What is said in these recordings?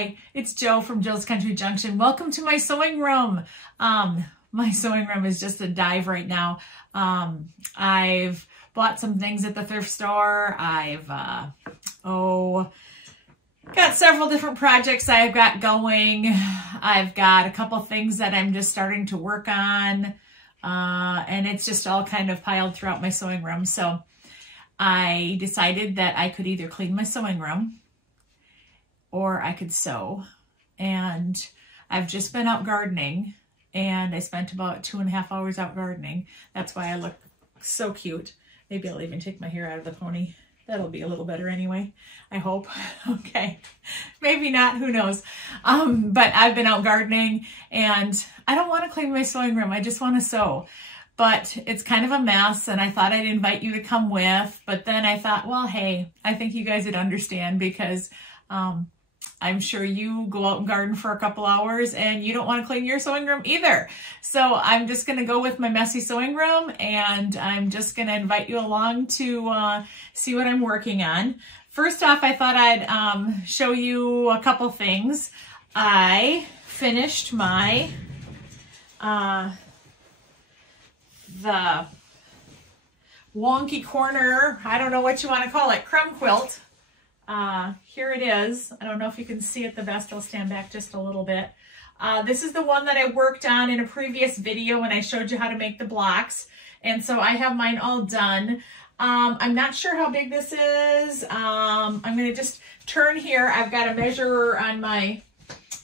Hi, it's Jo from Jo's Country Junction. Welcome to my sewing room. My sewing room is just a dive right now. I've bought some things at the thrift store. I've got several different projects I've got going. I've got a couple things that I'm just starting to work on. And it's just all kind of piled throughout my sewing room. So I decided that I could either clean my sewing room or I could sew. And I've just been out gardening and I spent about 2.5 hours out gardening. That's why I look so cute. Maybe I'll even take my hair out of the pony. That'll be a little better anyway, I hope. Okay, maybe not, who knows. But I've been out gardening and I don't want to clean my sewing room. I just want to sew. But it's kind of a mess and I thought I'd invite you to come with. But then I thought, well, hey, I think you guys would understand because I'm sure you go out and garden for a couple hours and you don't want to clean your sewing room either. So I'm just going to go with my messy sewing room and I'm just going to invite you along to see what I'm working on. First off, I thought I'd show you a couple things. I finished my the wonky corner, I don't know what you want to call it, crumb quilt. Here it is. I don't know if you can see it the best. I'll stand back just a little bit. This is the one that I worked on in a previous video when I showed you how to make the blocks. And so I have mine all done. I'm not sure how big this is. I'm going to just turn here. I've got a measure on my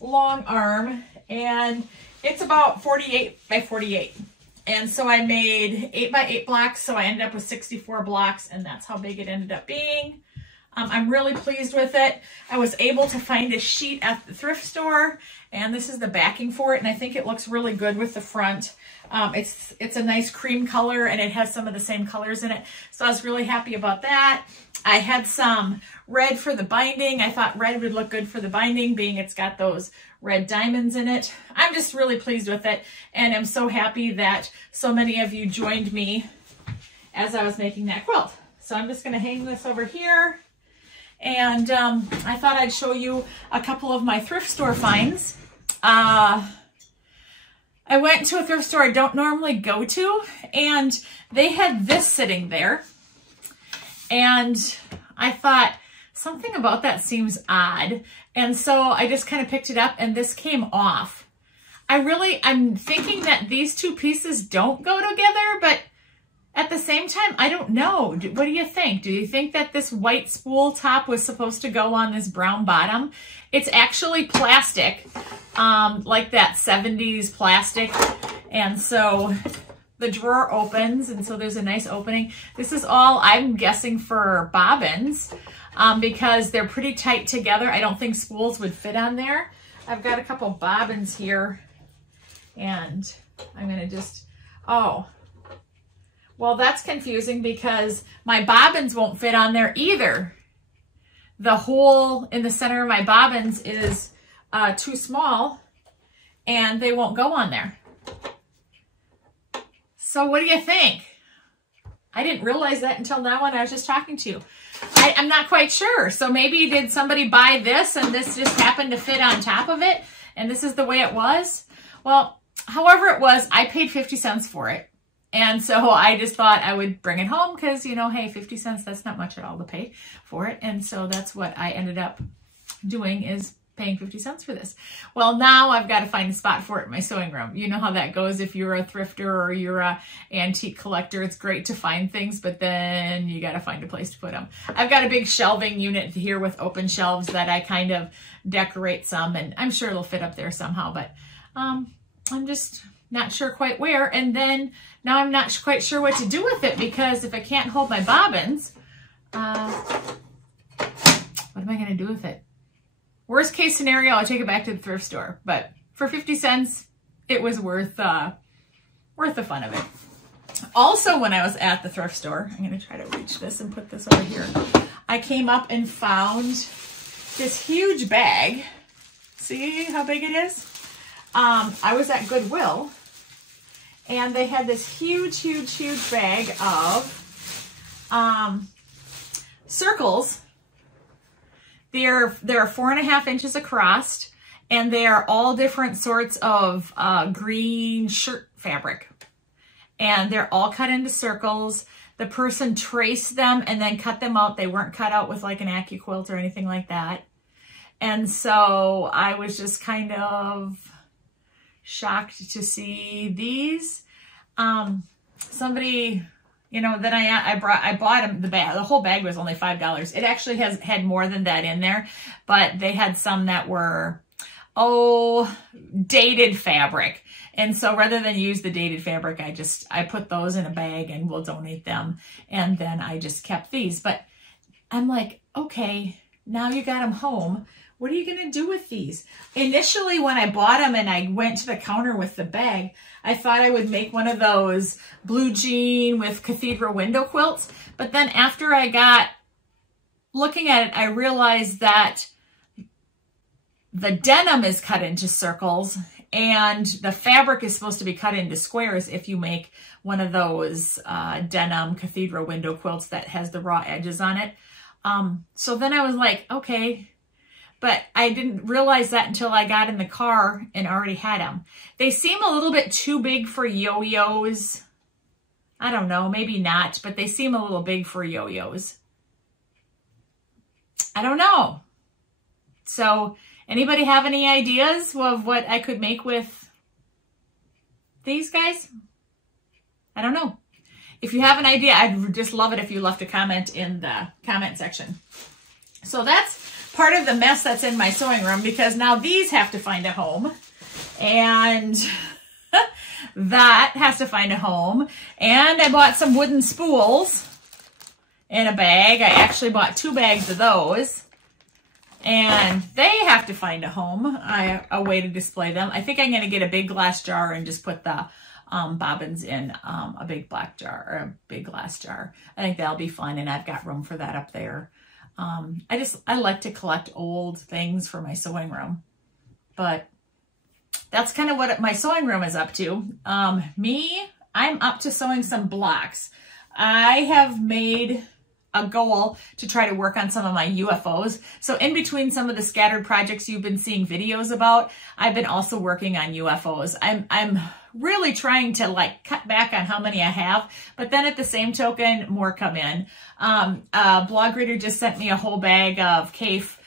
long arm and it's about 48 by 48. And so I made 8 by 8 blocks. So I ended up with 64 blocks and that's how big it ended up being. I'm really pleased with it. I was able to find a sheet at the thrift store and this is the backing for it and I think it looks really good with the front. It's a nice cream color and it has some of the same colors in it. So I was really happy about that. I had some red for the binding. I thought red would look good for the binding being it's got those red diamonds in it. I'm just really pleased with it and I'm so happy that so many of you joined me as I was making that quilt. So I'm just going to hang this over here. And I thought I'd show you a couple of my thrift store finds. I went to a thrift store I don't normally go to, and they had this sitting there. And I thought, something about that seems odd. And so I just kind of picked it up, and this came off. I'm thinking that these two pieces don't go together, but at the same time, I don't know. What do you think? Do you think that this white spool top was supposed to go on this brown bottom? It's actually plastic, like that 70s plastic. And so the drawer opens, and so there's a nice opening. This is all, I'm guessing, for bobbins because they're pretty tight together. I don't think spools would fit on there. I've got a couple bobbins here, and I'm going to just, well, that's confusing because my bobbins won't fit on there either. The hole in the center of my bobbins is too small and they won't go on there. So what do you think? I didn't realize that until now when I was just talking to you. I'm not quite sure. So maybe did somebody buy this and this just happened to fit on top of it and this is the way it was? Well, however it was, I paid 50 cents for it. And so I just thought I would bring it home because, you know, hey, 50 cents, that's not much at all to pay for it. And so that's what I ended up doing is paying 50 cents for this. Well, now I've got to find a spot for it in my sewing room. You know how that goes if you're a thrifter or you're a antique collector. It's great to find things, but then you got to find a place to put them. I've got a big shelving unit here with open shelves that I kind of decorate some, and I'm sure it'll fit up there somehow, but I'm just not sure quite where. And then now I'm not quite sure what to do with it because if I can't hold my bobbins, what am I going to do with it? Worst case scenario, I'll take it back to the thrift store. But for 50 cents, it was worth the fun of it. Also, when I was at the thrift store, I'm going to try to reach this and put this over here. I came up and found this huge bag. See how big it is? I was at Goodwill and they had this huge bag of circles. They're 4.5 inches across, and they are all different sorts of green shirt fabric. And they're all cut into circles. The person traced them and then cut them out. They weren't cut out with like an AccuQuilt or anything like that. And so I was just kind of shocked to see these. Somebody, you know, then I bought them, the whole bag was only $5. It actually had more than that in there, but they had some that were, dated fabric. And so rather than use the dated fabric, I put those in a bag and we'll donate them. And then I just kept these. But I'm like, okay, now you got them home. What are you going to do with these? Initially, when I bought them and I went to the counter with the bag, I thought I would make one of those blue jean with cathedral window quilts. But then after I got looking at it, I realized that the denim is cut into circles and the fabric is supposed to be cut into squares if you make one of those denim cathedral window quilts that has the raw edges on it. So then I was like, okay, but I didn't realize that until I got in the car and already had them. They seem a little bit too big for yo-yos. I don't know, maybe not, but they seem a little big for yo-yos. I don't know. So anybody have any ideas of what I could make with these guys? I don't know. If you have an idea, I'd just love it if you left a comment in the comment section. So that's part of the mess that's in my sewing room, because now these have to find a home and that has to find a home. And I bought some wooden spools in a bag. I actually bought 2 bags of those. And they have to find a home, a way to display them. I think I'm going to get a big glass jar and just put the bobbins in a big black jar or a big glass jar. I think that'll be fun, and I've got room for that up there. I like to collect old things for my sewing room. But that's kind of what my sewing room is up to. I'm up to sewing some blocks. I have made a goal to try to work on some of my UFOs. So in between some of the scattered projects you've been seeing videos about, I've been also working on UFOs. I'm really trying to like cut back on how many I have, but then at the same token, more come in. A blog reader just sent me a whole bag of CAFE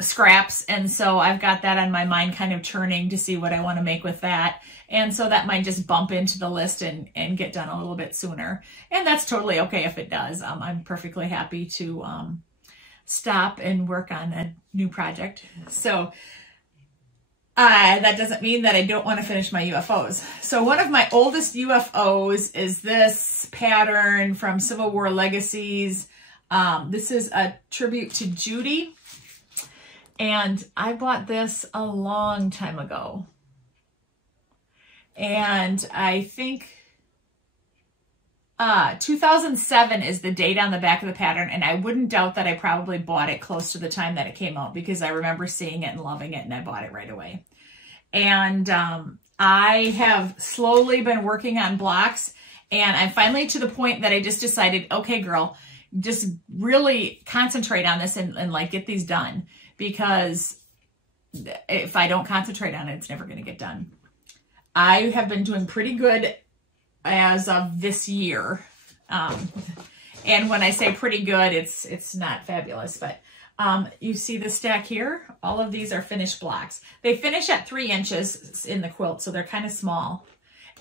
scraps, and so I've got that on my mind kind of churning to see what I want to make with that. And so that might just bump into the list and get done a little bit sooner. And that's totally okay if it does. I'm perfectly happy to stop and work on a new project. So that doesn't mean that I don't want to finish my UFOs. So one of my oldest UFOs is this pattern from Civil War Legacies. This is a tribute to Judi. And I bought this a long time ago. And I think 2007 is the date on the back of the pattern. And I wouldn't doubt that I probably bought it close to the time that it came out, because I remember seeing it and loving it, and I bought it right away. And I have slowly been working on blocks, and I'm finally to the point that I just decided, okay, girl, just really concentrate on this and like get these done, because if I don't concentrate on it, it's never going to get done. I have been doing pretty good as of this year. And when I say pretty good, it's not fabulous, but you see the stack here? All of these are finished blocks. They finish at 3 inches in the quilt, so they're kind of small.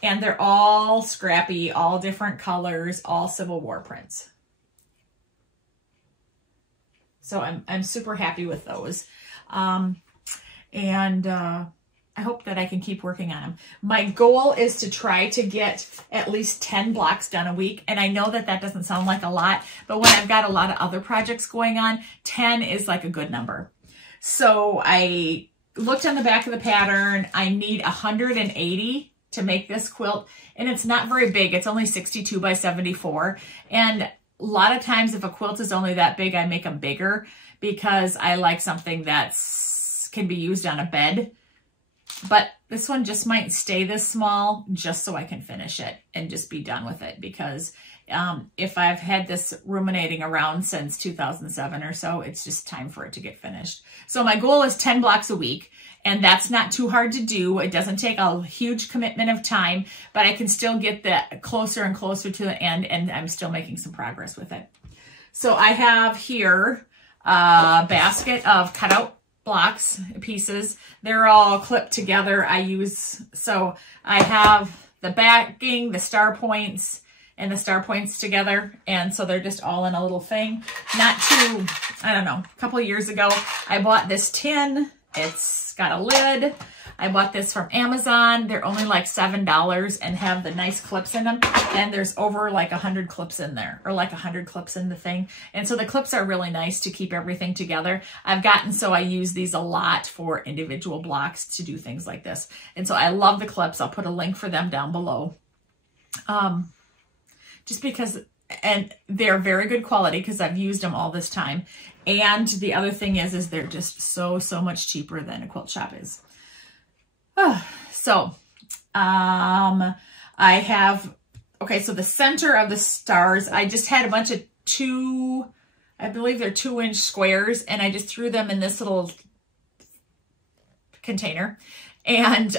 And they're all scrappy, all different colors, all Civil War prints. So I'm super happy with those. I hope that I can keep working on them. My goal is to try to get at least 10 blocks done a week. And I know that that doesn't sound like a lot, but when I've got a lot of other projects going on, 10 is like a good number. So I looked on the back of the pattern. I need 180 to make this quilt, and it's not very big. It's only 62 by 74. And a lot of times if a quilt is only that big, I make them bigger because I like something that's can be used on a bed. But this one just might stay this small just so I can finish it and just be done with it, because if I've had this ruminating around since 2007 or so, it's just time for it to get finished. So my goal is 10 blocks a week, and that's not too hard to do. It doesn't take a huge commitment of time, but I can still get that closer and closer to the end, and I'm still making some progress with it. So I have here a basket of cutout blocks, pieces. They're all clipped together. So I have the backing, the star points, and the star points together. And so they're just all in a little thing. Not too, I don't know, a couple of years ago, I bought this tin. It's got a lid. I bought this from Amazon. They're only like $7 and have the nice clips in them. And there's over like 100 clips in there, or like 100 clips in the thing. And so the clips are really nice to keep everything together. I've gotten so I use these a lot for individual blocks to do things like this. And so I love the clips. I'll put a link for them down below. Just because, and they're very good quality because I've used them all this time. And the other thing is they're just so much cheaper than a quilt shop is. So, I have, okay, so the center of the stars, I just had a bunch of I believe they're 2-inch squares, and I just threw them in this little container. And,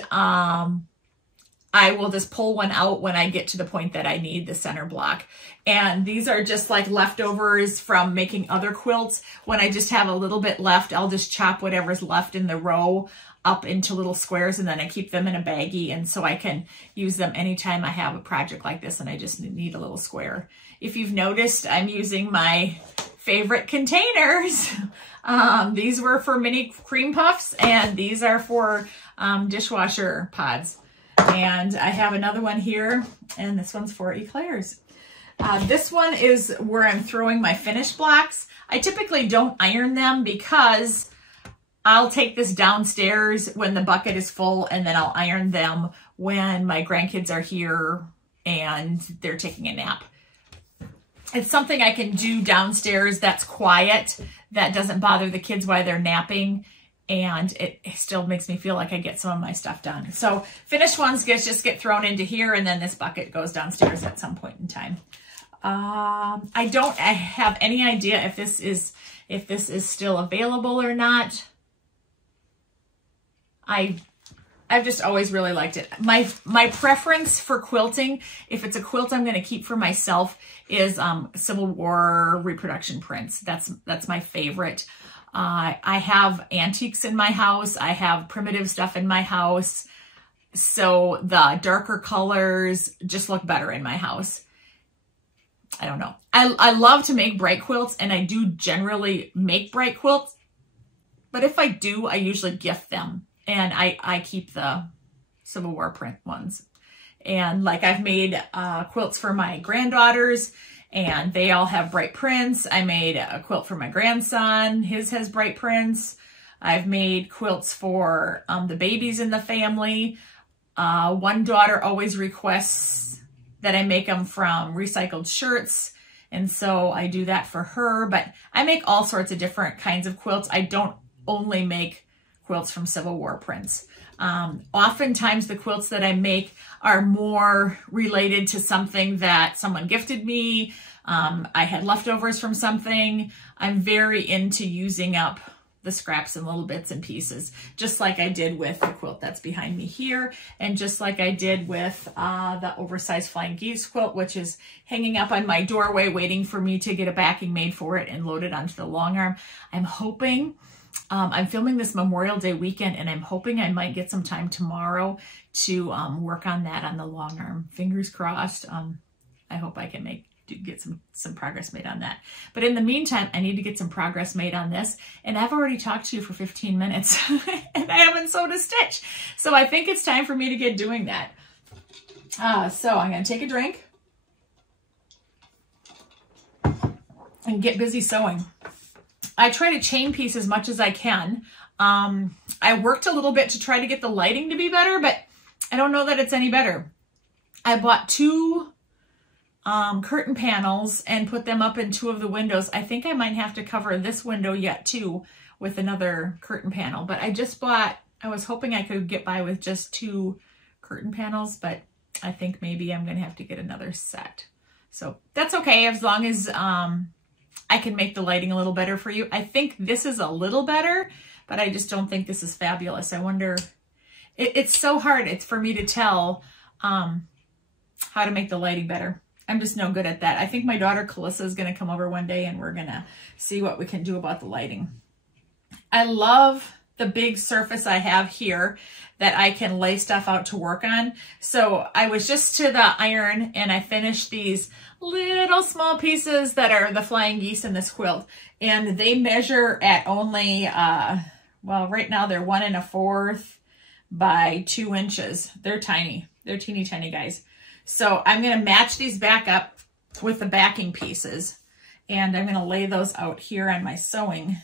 I will just pull one out when I get to the point that I need the center block. And these are just like leftovers from making other quilts. When I just have a little bit left, I'll just chop whatever's left in the row up into little squares, and then I keep them in a baggie, and so I can use them anytime I have a project like this and I just need a little square. If you've noticed, I'm using my favorite containers. These were for mini cream puffs, and these are for dishwasher pods. And I have another one here, and this one's for eclairs. This one is where I'm throwing my finished blocks. I typically don't iron them because I'll take this downstairs when the bucket is full, and then I'll iron them when my grandkids are here and they're taking a nap. It's something I can do downstairs that's quiet, that doesn't bother the kids while they're napping, and it still makes me feel like I get some of my stuff done. So finished ones just get thrown into here, and then this bucket goes downstairs at some point in time. I don't have any idea if this is still available or not. I've just always really liked it. My preference for quilting, if it's a quilt I'm going to keep for myself, is Civil War reproduction prints. That's my favorite. I have antiques in my house. I have primitive stuff in my house. So the darker colors just look better in my house. I don't know. I love to make bright quilts, and I do generally make bright quilts. But if I do, I usually gift them. And I keep the Civil War print ones. And like I've made quilts for my granddaughters, and they all have bright prints. I made a quilt for my grandson. His has bright prints. I've made quilts for the babies in the family. One daughter always requests that I make them from recycled shirts. And so I do that for her. But I make all sorts of different kinds of quilts. I don't only make quilts from Civil War prints. Oftentimes the quilts that I make are more related to something that someone gifted me. I had leftovers from something. I'm very into using up the scraps and little bits and pieces, just like I did with the quilt that's behind me here, and just like I did with the oversized Flying Geese quilt, which is hanging up on my doorway waiting for me to get a backing made for it and load it onto the long arm. I'm hoping, I'm filming this Memorial Day weekend, and I'm hoping I might get some time tomorrow to work on that on the long arm. Fingers crossed. I hope I can get some progress made on that. But in the meantime, I need to get some progress made on this. And I've already talked to you for 15 minutes and I haven't sewed a stitch. So I think it's time for me to get doing that. So I'm going to take a drink and get busy sewing. I try to chain piece as much as I can. I worked a little bit to try to get the lighting to be better, but I don't know that it's any better. I bought 2 curtain panels and put them up in 2 of the windows. I think I might have to cover this window yet too with another curtain panel, but I just bought I was hoping I could get by with just 2 curtain panels, but I think maybe I'm gonna have to get another set. So that's okay, as long as I can make the lighting a little better for you. I think this is a little better, but I just don't think this is fabulous. I wonder, it's so hard. It's for me to tell how to make the lighting better. I'm just no good at that. I think my daughter Calissa is going to come over one day and we're going to see what we can do about the lighting. I love the big surface I have here that I can lay stuff out to work on. So I was just to the iron and I finished these little small pieces that are the flying geese in this quilt. And they measure at only, well, right now they're 1 1/4 by 2 inches. They're tiny. They're teeny tiny guys. So I'm going to match these back up with the backing pieces. And I'm going to lay those out here on my sewing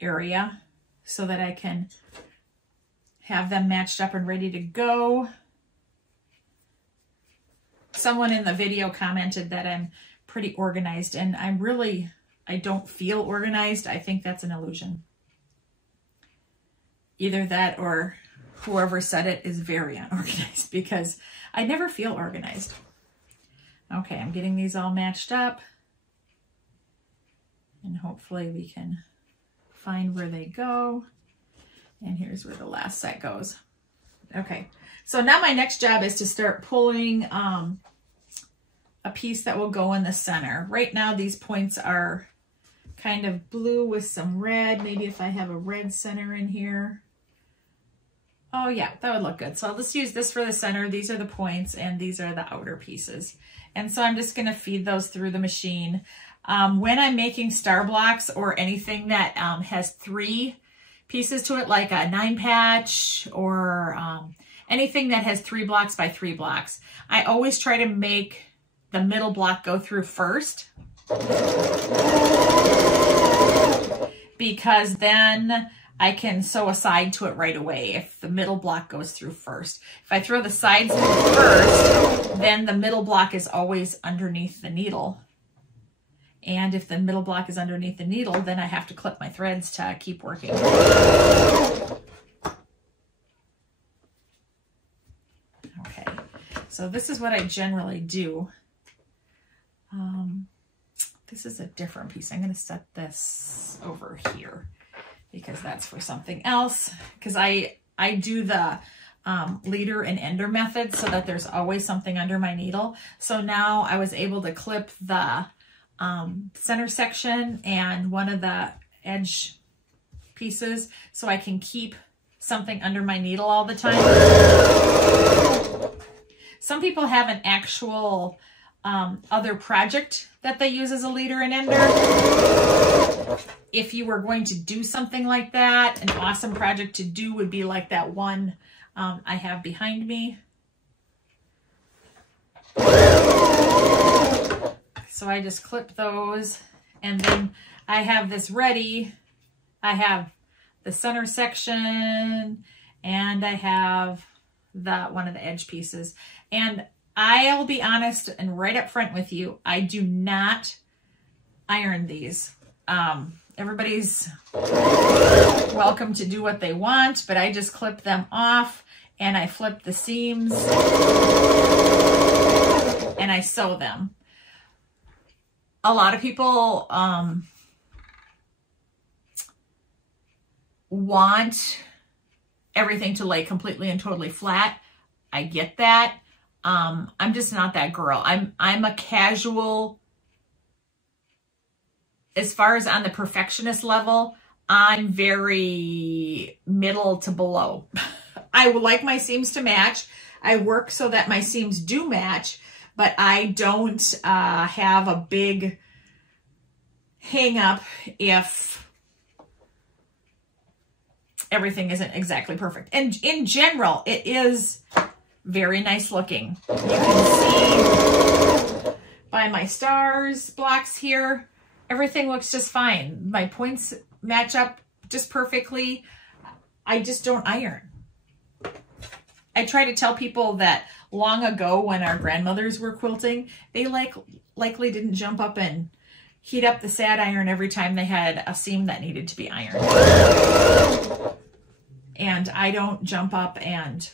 area so that I can have them matched up and ready to go. Someone in the video commented that I'm pretty organized, and I don't feel organized. I think that's an illusion. Either that or whoever said it is very unorganized, because I never feel organized. Okay, I'm getting these all matched up, and hopefully we can find where they go. And here's where the last set goes. Okay, so now my next job is to start pulling a piece that will go in the center. Right now these points are kind of blue with some red. Maybe if I have a red center in here. Oh yeah, that would look good. So I'll just use this for the center. These are the points and these are the outer pieces. And so I'm just gonna feed those through the machine. When I'm making star blocks or anything that has 3 pieces to it, like a 9 patch or anything that has 3 blocks by 3 blocks, I always try to make the middle block go through first, because then I can sew a side to it right away if the middle block goes through first. If I throw the sides in first, then the middle block is always underneath the needle. And if the middle block is underneath the needle, then I have to clip my threads to keep working. Okay, so this is what I generally do. This is a different piece. I'm going to set this over here because that's for something else. Because I do the leader and ender method so that there's always something under my needle. So now I was able to clip the center section and one of the edge pieces so I can keep something under my needle all the time. Some people have an actual other project that they use as a leader and ender. If you were going to do something like that, an awesome project to do would be like that one I have behind me. So I just clip those, and then I have this ready. I have the center section and I have one of the edge pieces. And I'll be honest and right up front with you, I do not iron these. Everybody's welcome to do what they want, but I just clip them off and I flip the seams and I sew them. A lot of people want everything to lay completely and totally flat. I get that. I'm just not that girl. I'm a casual, as far as on the perfectionist level, I'm very middle to below. I would like my seams to match. I work so that my seams do match, but I don't have a big hang up if everything isn't exactly perfect. And in general, it is very nice looking. You can see by my stars blocks here, everything looks just fine. My points match up just perfectly. I just don't iron. I try to tell people that long ago when our grandmothers were quilting, they likely didn't jump up and heat up the sad iron every time they had a seam that needed to be ironed. And I don't jump up and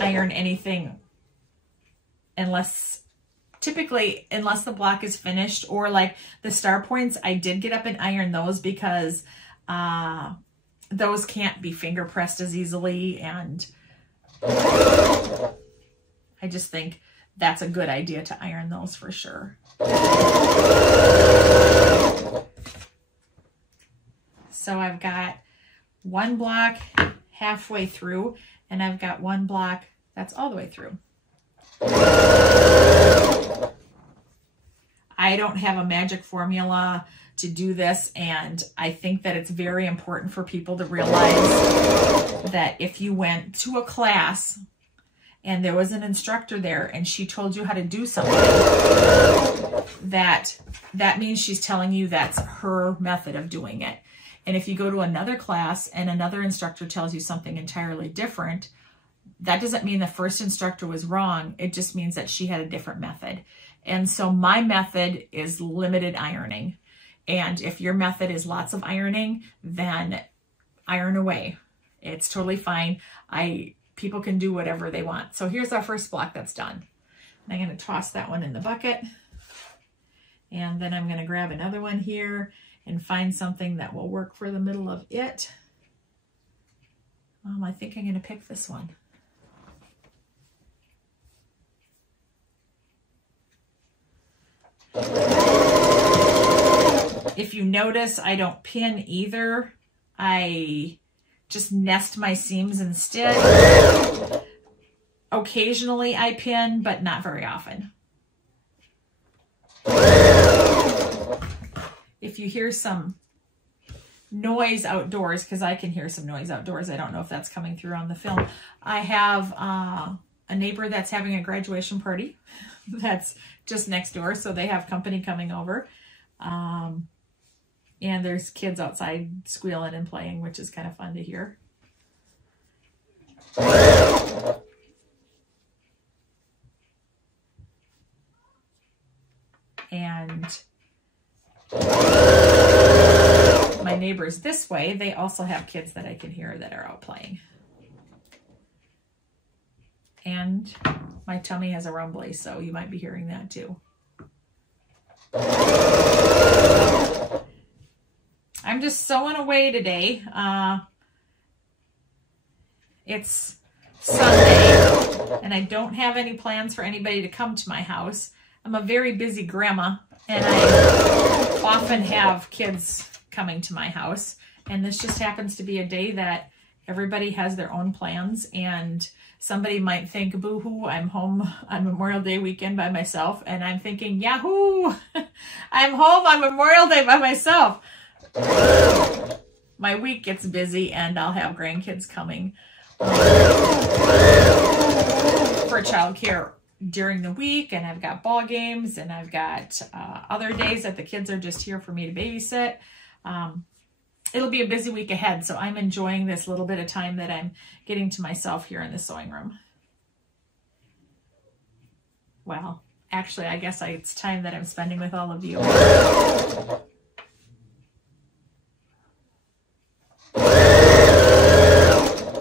iron anything unless the block is finished, or like the star points, I did get up and iron those because those can't be finger pressed as easily, and I just think that's a good idea to iron those for sure. So I've got one block halfway through, and I've got one block that's all the way through. I don't have a magic formula to do this, and I think that it's very important for people to realize that if you went to a class and there was an instructor there and she told you how to do something, that means she's telling you that's her method of doing it. And if you go to another class and another instructor tells you something entirely different, that doesn't mean the first instructor was wrong. It just means that she had a different method. And so my method is limited ironing. And if your method is lots of ironing, then iron away. It's totally fine. People can do whatever they want. So here's our first block that's done. I'm going to toss that one in the bucket. And then I'm going to grab another one here and find something that will work for the middle of it. I think I'm going to pick this one. If you notice, I don't pin either. I just nest my seams instead. Occasionally I pin, but not very often. If you hear some noise outdoors, because I can hear some noise outdoors, I don't know if that's coming through on the film. I have a neighbor that's having a graduation party that's just next door, so they have company coming over. And there's kids outside squealing and playing, which is kind of fun to hear. And my neighbors this way, they also have kids that I can hear that are out playing. And my tummy has a rumbly, so you might be hearing that too. I'm just sewing away today. It's Sunday, and I don't have any plans for anybody to come to my house. I'm a very busy grandma, and I often have kids coming to my house, and this just happens to be a day that everybody has their own plans, and somebody might think, boo-hoo, I'm home on Memorial Day weekend by myself, and I'm thinking, yahoo, I'm home on Memorial Day by myself. My week gets busy, and I'll have grandkids coming for childcare during the week, and I've got ball games, and I've got other days that the kids are just here for me to babysit. It'll be a busy week ahead, so I'm enjoying this little bit of time that I'm getting to myself here in the sewing room. Well, actually, I guess it's time that I'm spending with all of you.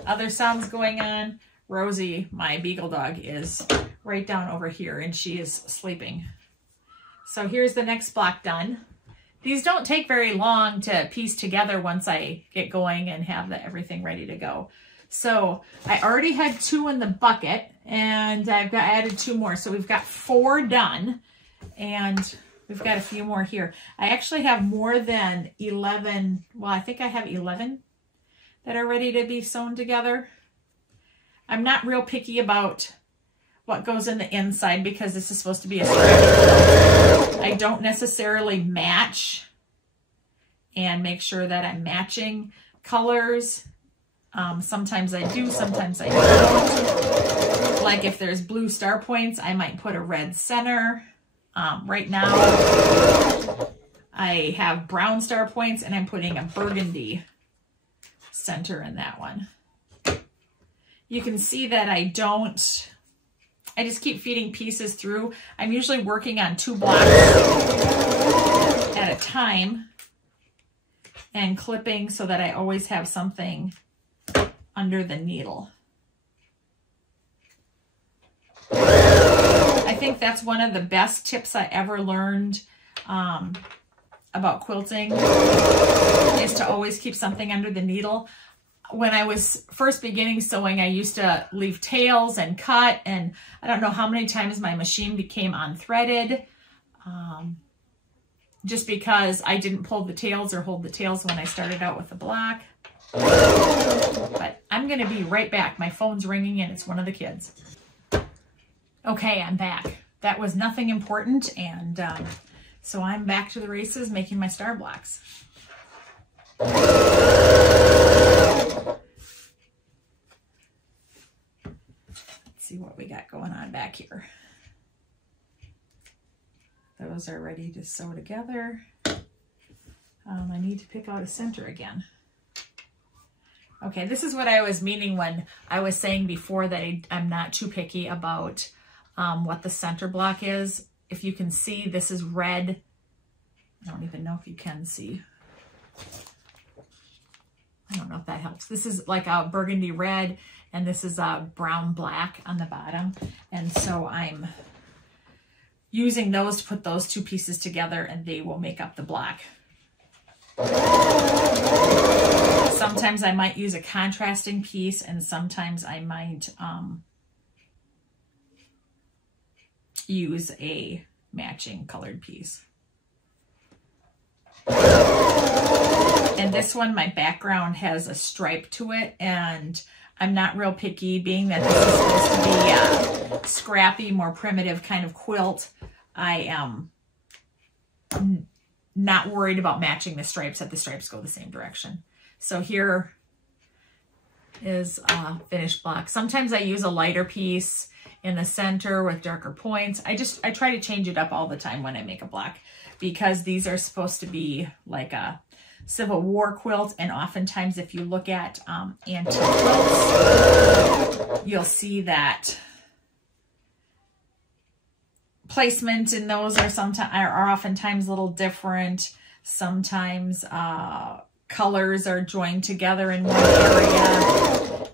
Other sounds going on. Rosie, my beagle dog, is right down over here, and she is sleeping. So here's the next block done. These don't take very long to piece together once I get going and have everything ready to go. So I already had 2 in the bucket, and I've added 2 more. So we've got 4 done, and we've got a few more here. I actually have more than 11. Well, I think I have 11 that are ready to be sewn together. I'm not real picky about what goes in the inside because this is supposed to be a scrap. I don't necessarily match and make sure that I'm matching colors. Sometimes I do, sometimes I don't. Like if there's blue star points, I might put a red center. Right now, I have brown star points, and I'm putting a burgundy center in that one. You can see that I just keep feeding pieces through. I'm usually working on 2 blocks at a time. and clipping so that I always have something under the needle. I think that's one of the best tips I ever learned about quilting, is to always keep something under the needle. When I was first beginning sewing, I used to leave tails and cut, and I don't know how many times my machine became unthreaded, just because I didn't pull the tails or hold the tails when I started out with the block. But I'm going to be right back. My phone's ringing and it's one of the kids. Okay, I'm back. That was nothing important, and so I'm back to the races making my star blocks. See what we got going on back here. Those are ready to sew together. I need to pick out a center again. Okay, this is what I was meaning when I was saying before that I'm not too picky about what the center block is. If you can see, this is red. I don't even know if you can see. I don't know if that helps. This is like a burgundy red, and this is a brown black on the bottom. And so I'm using those to put those two pieces together, and they will make up the block. Sometimes I might use a contrasting piece, and sometimes I might use a matching colored piece. And this one, my background has a stripe to it, and I'm not real picky, being that this is supposed to be a scrappy, more primitive kind of quilt. I am not worried about matching the stripes, that the stripes go the same direction. So here is a finished block. Sometimes I use a lighter piece in the center with darker points. I try to change it up all the time when I make a block, because these are supposed to be like a Civil War quilt, and oftentimes if you look at antique quilts, you'll see that placement in those are oftentimes a little different. Sometimes colors are joined together in one area.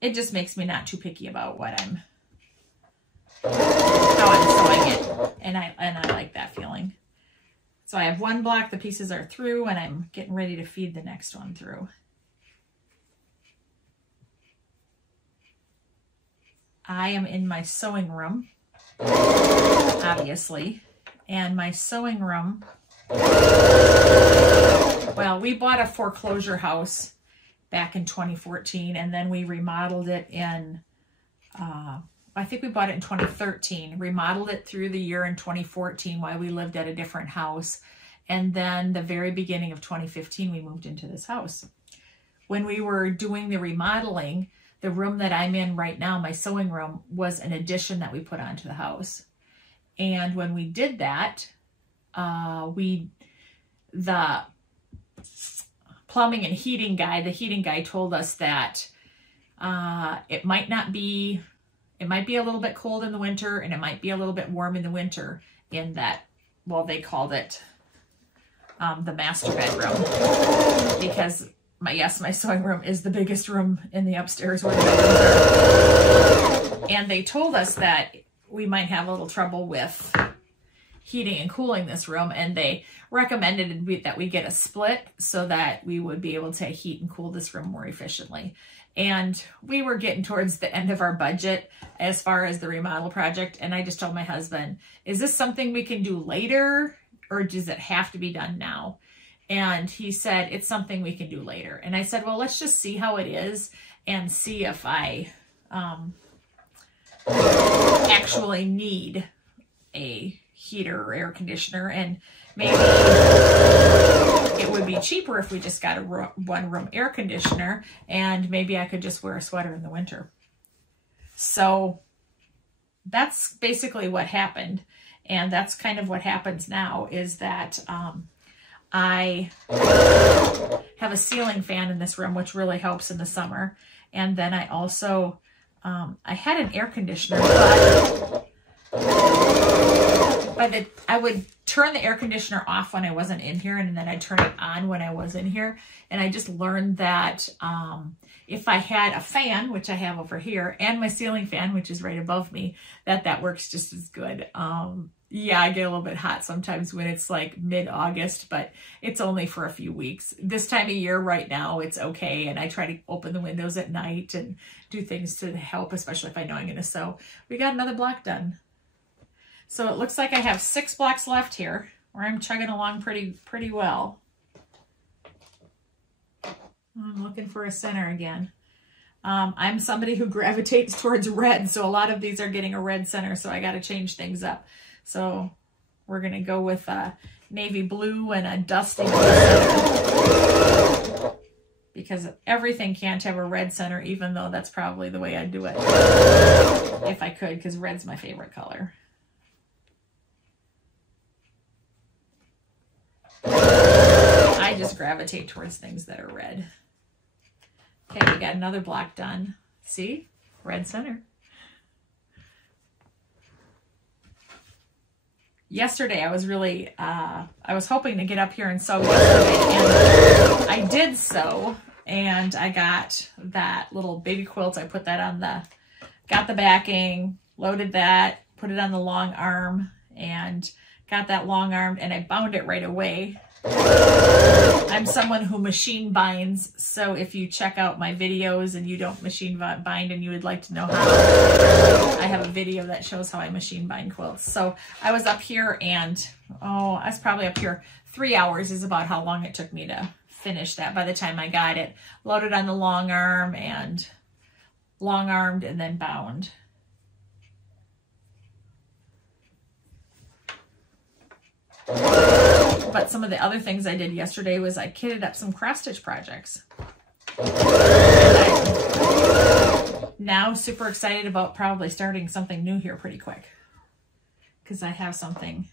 It just makes me not too picky about how I'm sewing it, and I like that feeling. So I have one block, the pieces are through, and I'm getting ready to feed the next one through. I am in my sewing room, obviously, and my sewing room, well, we bought a foreclosure house back in 2014, and then we remodeled it in, I think we bought it in 2013, remodeled it through the year in 2014 while we lived at a different house. And then the very beginning of 2015, we moved into this house. When we were doing the remodeling, the room that I'm in right now, my sewing room, was an addition that we put onto the house. And when we did that, the plumbing and heating guy, the heating guy told us that it might be a little bit cold in the winter, and it might be a little bit warm in the winter, in that, well, they called it the master bedroom, because my sewing room is the biggest room in the upstairs where the bedrooms are. And they told us that we might have a little trouble with heating and cooling this room, and they recommended that we get a split so that we would be able to heat and cool this room more efficiently. And we were getting towards the end of our budget as far as the remodel project, and I just told my husband, is this something we can do later, or does it have to be done now? And he said, it's something we can do later. And I said, well, let's just see how it is and see if I actually need a heater or air conditioner, and maybe it would be cheaper if we just got a one-room air conditioner, and maybe I could just wear a sweater in the winter. So that's basically what happened, and that's kind of what happens now, is that I have a ceiling fan in this room, which really helps in the summer. And then I also, I had an air conditioner, but I would turn the air conditioner off when I wasn't in here, and then I'd turn it on when I was in here. And I just learned that if I had a fan, which I have over here, and my ceiling fan, which is right above me, that works just as good. Yeah, I get a little bit hot sometimes when it's like mid-August, but it's only for a few weeks. This time of year right now, it's okay. And I try to open the windows at night and do things to help, especially if I know I'm going to sew. We got another block done. So it looks like I have 6 blocks left here, where I'm chugging along pretty well. I'm looking for a center again. I'm somebody who gravitates towards red, so a lot of these are getting a red center, so I got to change things up. So we're going to go with a navy blue and a dusty blue center, because everything can't have a red center, even though that's probably the way I'd do it if I could, because red's my favorite color. I just gravitate towards things that are red. Okay, we got another block done. See? Red center. Yesterday, I was really, I was hoping to get up here and sew yesterday, and I did sew, and I got that little baby quilt. I put that on got the backing, loaded that, put it on the long arm, and got that long arm, and I bound it right away. I'm someone who machine binds, so if you check out my videos and you don't machine bind and you would like to know how, I have a video that shows how I machine bind quilts. So I was up here and, I was probably up here 3 hours is about how long it took me to finish that by the time I got it loaded on the long arm and long armed and then bound. But some of the other things I did yesterday was I kitted up some cross-stitch projects. And I'm now super excited about probably starting something new here pretty quick, because I have something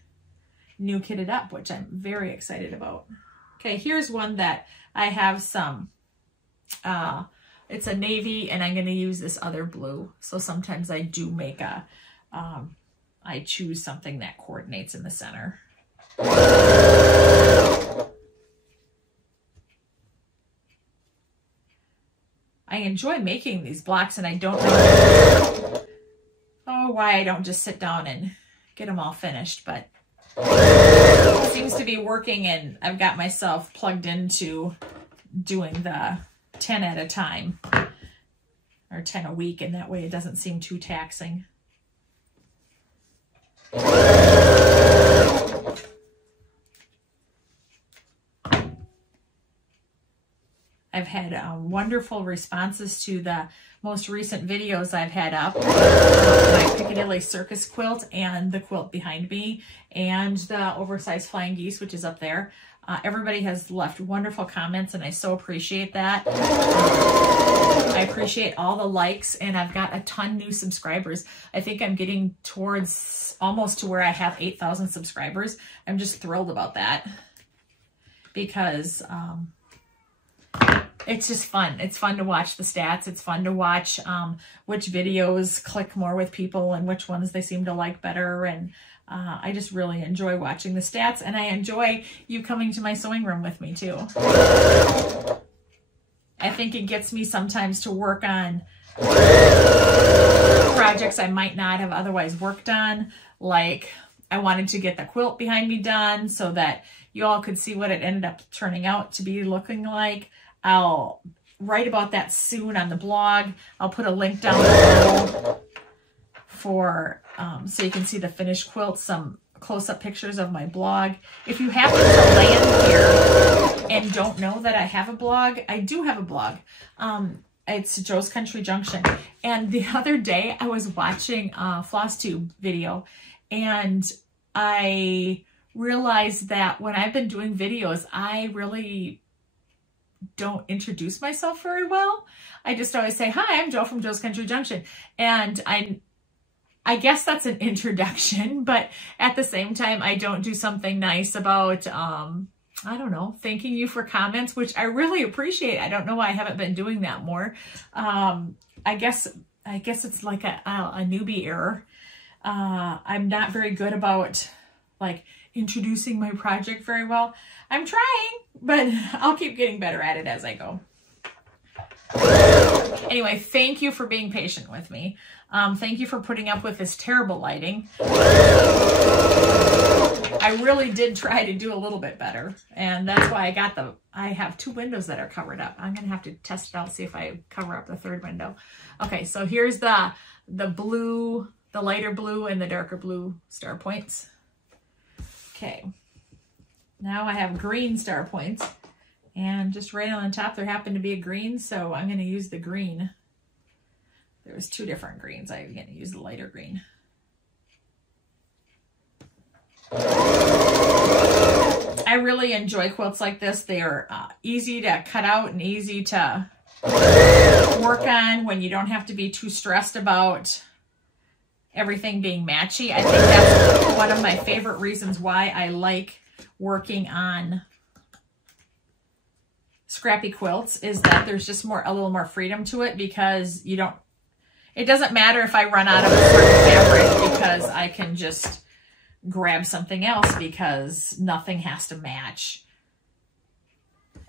new kitted up, which I'm very excited about. Okay, here's one that I have some, it's a navy, and I'm going to use this other blue. So sometimes I do make I choose something that coordinates in the center. I enjoy making these blocks, and I don't know why I don't just sit down and get them all finished, but it seems to be working, and I've got myself plugged into doing the 10 at a time, or 10 a week, and that way it doesn't seem too taxing. I've had wonderful responses to the most recent videos I've had up. My Piccadilly Circus quilt and the quilt behind me, and the oversized flying geese, which is up there. Everybody has left wonderful comments, and I so appreciate that. I appreciate all the likes, and I've got a ton new subscribers. I think I'm getting towards almost to where I have 8,000 subscribers. I'm just thrilled about that, because it's just fun. It's fun to watch the stats. It's fun to watch which videos click more with people and which ones they seem to like better. And I just really enjoy watching the stats, and I enjoy you coming to my sewing room with me too. I think it gets me sometimes to work on projects I might not have otherwise worked on. Like, I wanted to get the quilt behind me done so that you all could see what it ended up turning out to be looking like. I'll write about that soon on the blog. I'll put a link down below for so you can see the finished quilt, some close-up pictures of my blog. If you happen to land here and don't know that I have a blog, I do have a blog. It's Joe's Country Junction. And the other day I was watching a floss tube video, and I realized that when I've been doing videos, I really don't introduce myself very well. I just always say, hi, I'm Joe from Joe's Country Junction. And I guess that's an introduction, but at the same time, I don't do something nice about, I don't know, thanking you for comments, which I really appreciate. I don't know why I haven't been doing that more. I guess it's like a newbie error. I'm not very good about, like, introducing my project very well. I'm trying, but I'll keep getting better at it as I go. Anyway, thank you for being patient with me. Thank you for putting up with this terrible lighting. I really did try to do a little bit better, and that's why I have 2 windows that are covered up. I'm gonna have to test it out, see if I cover up the 3rd window. Okay, so here's the blue, the lighter blue and the darker blue star points. Okay, now I have green star points, and just right on the top there happened to be a green, so I'm gonna use the green. There was 2 different greens. I'm gonna use the lighter green. I really enjoy quilts like this. They are easy to cut out and easy to work on when you don't have to be too stressed about everything being matchy. I think that's one of my favorite reasons why I like working on scrappy quilts, is that there's just a little more freedom to it, because it doesn't matter if I run out of a certain fabric, because I can just grab something else, because nothing has to match.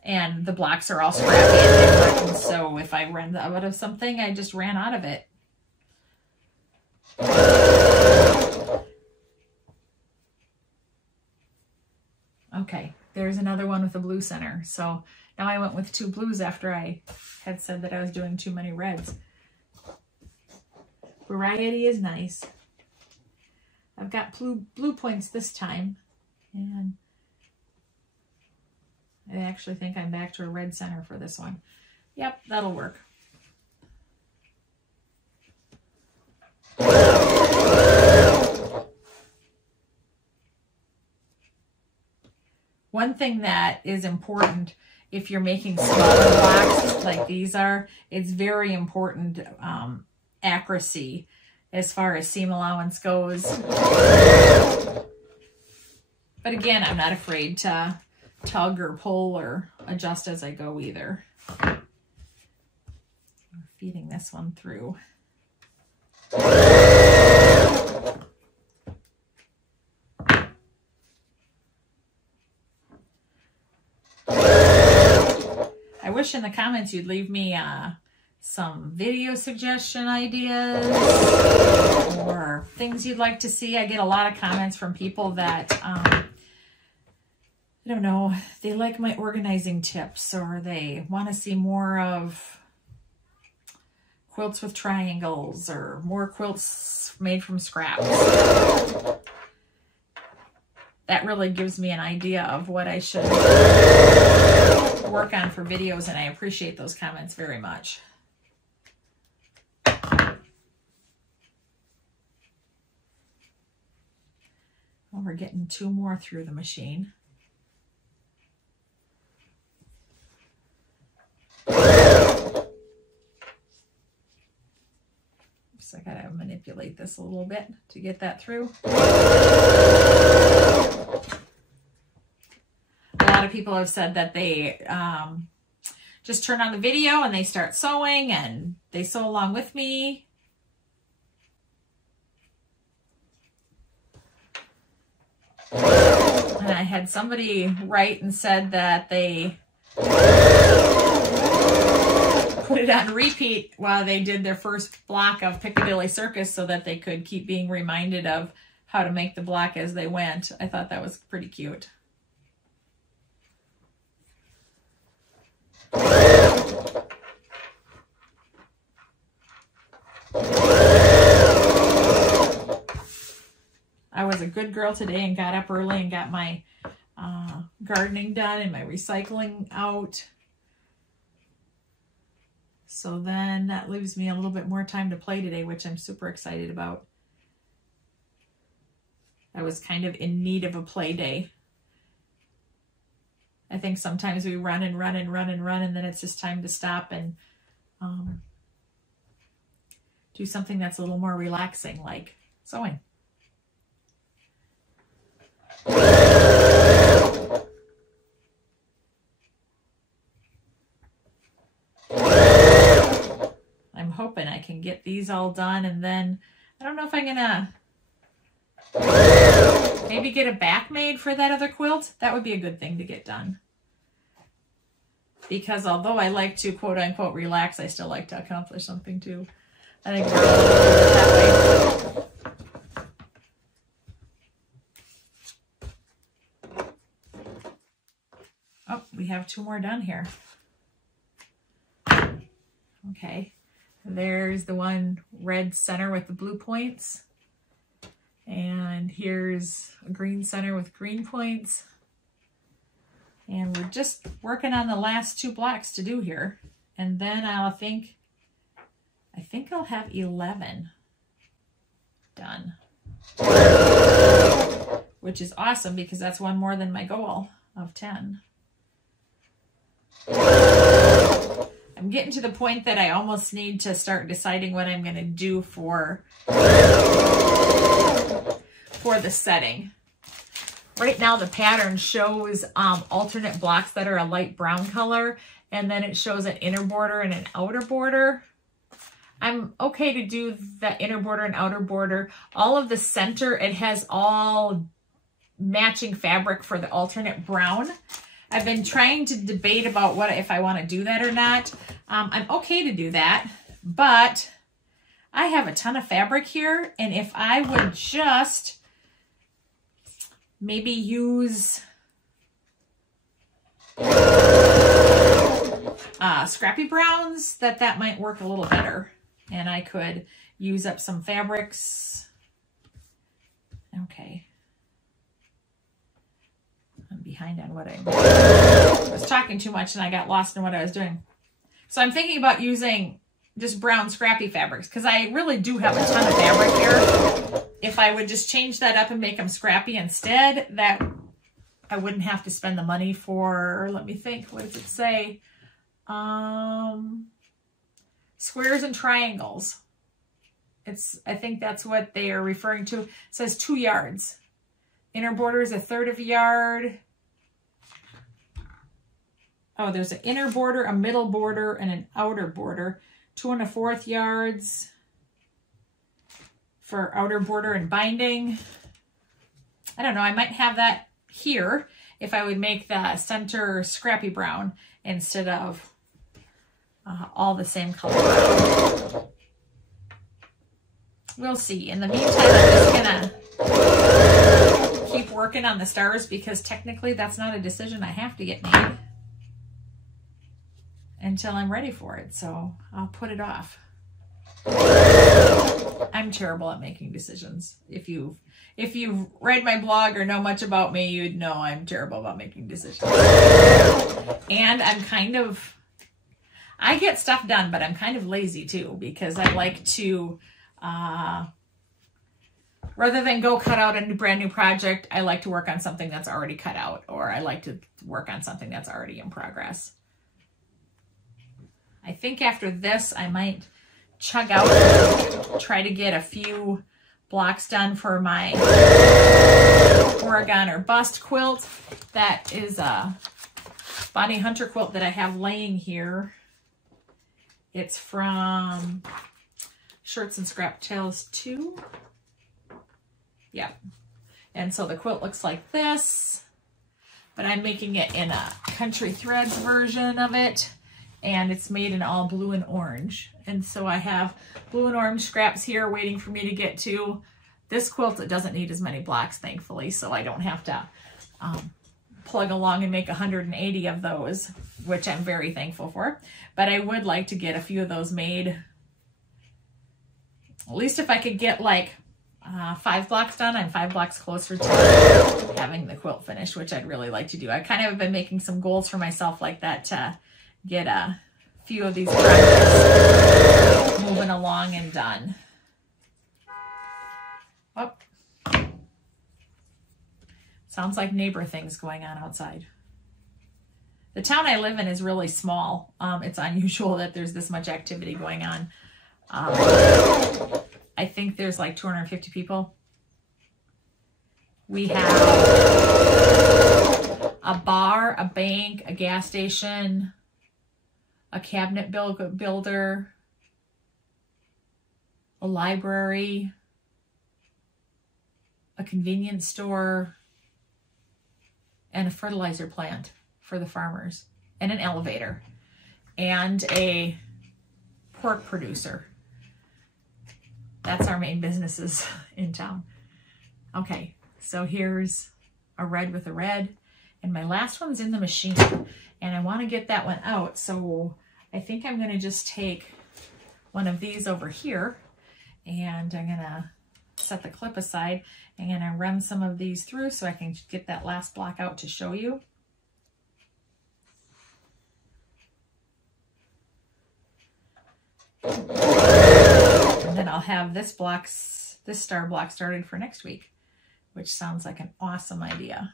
And the blocks are all scrappy and different, and so if I ran out of something, I just ran out of it. Okay, there's another one with a blue center. So now I went with 2 blues after I had said that I was doing too many reds. Variety is nice. I've got blue points this time, and I actually think I'm back to a red center for this one. Yep, that'll work. One thing that is important if you're making smaller blocks like these are, it's very important accuracy as far as seam allowance goes. But again, I'm not afraid to tug or pull or adjust as I go either. I'm feeding this one through. I wish in the comments you'd leave me some video suggestion ideas or things you'd like to see. I get a lot of comments from people that, I don't know, they like my organizing tips, or they want to see more of quilts with triangles or more quilts made from scraps. That really gives me an idea of what I should work on for videos, and I appreciate those comments very much. Well, we're getting 2 more through the machine. So I gotta manipulate this a little bit to get that through. A lot of people have said that they just turn on the video and they start sewing, and they sew along with me. And I had somebody write and said that they put it on repeat while they did their first block of Piccadilly Circus so that they could keep being reminded of how to make the block as they went. I thought that was pretty cute. I was a good girl today and got up early and got my gardening done and my recycling out. So then that leaves me a little bit more time to play today, which I'm super excited about. I was kind of in need of a play day. I think sometimes we run and run and run and run, and then it's just time to stop and do something that's a little more relaxing, like sewing. I'm hoping I can get these all done, and then I don't know if I'm gonna Maybe get a back made for that other quilt. That would be a good thing to get done. Because although I like to quote unquote relax, I still like to accomplish something too. I think we're that way. Oh, we have 2 more done here. Okay, there's the one red center with the blue points. And here's a green center with green points. And we're just working on the last 2 blocks to do here. And then I think I'll have 11 done. Which is awesome because that's one more than my goal of 10. I'm getting to the point that I almost need to start deciding what I'm going to do for the setting. Right now the pattern shows alternate blocks that are a light brown color, and then it shows an inner border and an outer border. I'm okay to do the inner border and outer border. All of the center, it has all matching fabric for the alternate brown. I've been trying to debate about if I want to do that or not. I'm okay to do that, but I have a ton of fabric here, and if I would just maybe use scrappy browns, that might work a little better. And I could use up some fabrics. Okay. I'm behind on what I was talking too much and I got lost in what I was doing. So I'm thinking about using just brown scrappy fabrics because I really do have a ton of fabric here. If I would just change that up and make them scrappy instead, that I wouldn't have to spend the money for, let me think, what does it say? Squares and triangles. I think that's what they are referring to. It says 2 yards. Inner border is 1/3 of a yard. Oh, there's an inner border, a middle border, and an outer border. 2 1/4 yards for outer border and binding. I don't know, I might have that here if I would make the center scrappy brown instead of all the same color. We'll see. In the meantime, I'm just gonna keep working on the stars because technically that's not a decision I have to get made until I'm ready for it. So I'll put it off. I'm terrible at making decisions. If you've read my blog or know much about me, you'd know I'm terrible about making decisions. And I get stuff done, but I'm kind of lazy too because I like to, rather than go cut out a brand new project, I like to work on something that's already cut out, or I like to work on something that's already in progress. I think after this, I might chug out and try to get a few blocks done for my Oregon or Bust quilt. That is a Bonnie Hunter quilt that I have laying here. It's from Shirts and Scrap Tales 2. Yeah. And so the quilt looks like this, but I'm making it in a Country Threads version of it. And it's made in all blue and orange. And so I have blue and orange scraps here waiting for me to get to. This quilt, it doesn't need as many blocks, thankfully, so I don't have to plug along and make 180 of those, which I'm very thankful for. But I would like to get a few of those made. At least if I could get like 5 blocks done, I'm 5 blocks closer to having the quilt finished, which I'd really like to do. I kind of have been making some goals for myself like that to get a few of these projects moving along and done. Oh, sounds like neighbor things going on outside. The town I live in is really small. It's unusual that there's this much activity going on. I think there's like 250 people. We have a bar, a bank, a gas station, a cabinet builder, a library, a convenience store, and a fertilizer plant for the farmers, and an elevator, and a pork producer. That's our main businesses in town. Okay, so here's a red with a red, and my last one's in the machine, and I want to get that one out, so I think I'm going to just take one of these over here, and I'm going to set the clip aside. I'm going to run some of these through so I can get that last block out to show you. And then I'll have this star block started for next week, which sounds like an awesome idea.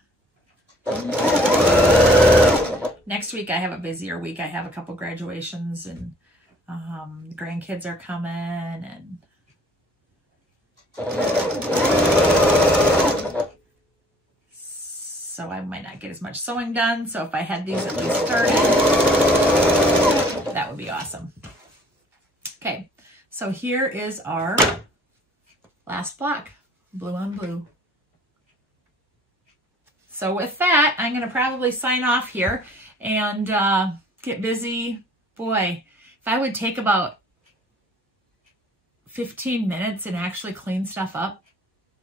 Next week I have a busier week. I have a couple graduations, and the grandkids are coming, and so I might not get as much sewing done. So if I had these at least started, that would be awesome. Okay, so here is our last block, blue on blue. So with that, I'm going to probably sign off here and get busy. Boy, if I would take about 15 minutes and actually clean stuff up,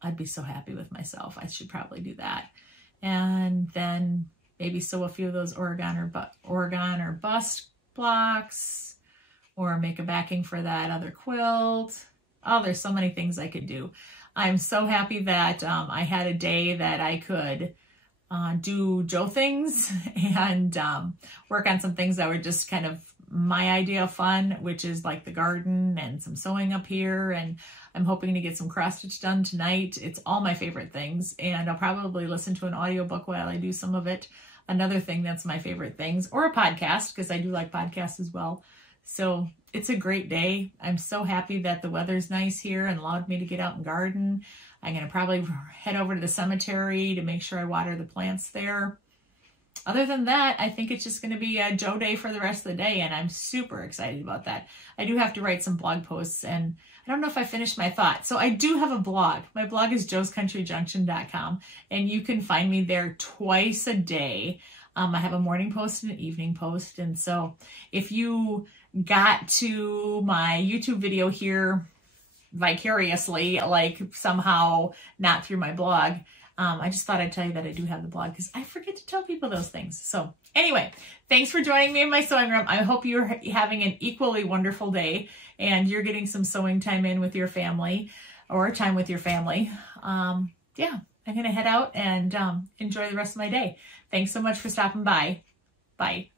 I'd be so happy with myself. I should probably do that. And then maybe sew a few of those Oregon or bust blocks, or make a backing for that other quilt. Oh, there's so many things I could do. I'm so happy that I had a day that I could do Joe things and work on some things that were just kind of my idea of fun, which is like the garden and some sewing up here, and I'm hoping to get some cross stitch done tonight. It's all my favorite things, and I'll probably listen to an audiobook while I do some of it. Another thing that's my favorite things, or a podcast, because I do like podcasts as well. So it's a great day. I'm so happy that the weather's nice here and allowed me to get out and garden. I'm going to probably head over to the cemetery to make sure I water the plants there. Other than that, I think it's just going to be a Joe day for the rest of the day, and I'm super excited about that. I do have to write some blog posts, and I don't know if I finished my thought. So I do have a blog. My blog is joescountryjunction.com, and you can find me there twice a day. I have a morning post and an evening post, and so if you got to my YouTube video here vicariously, like somehow not through my blog, I just thought I'd tell you that I do have the blog, because I forget to tell people those things. So anyway, thanks for joining me in my sewing room. I hope you're having an equally wonderful day and you're getting some sewing time in with your family, or time with your family. Yeah, I'm going to head out and enjoy the rest of my day. Thanks so much for stopping by. Bye.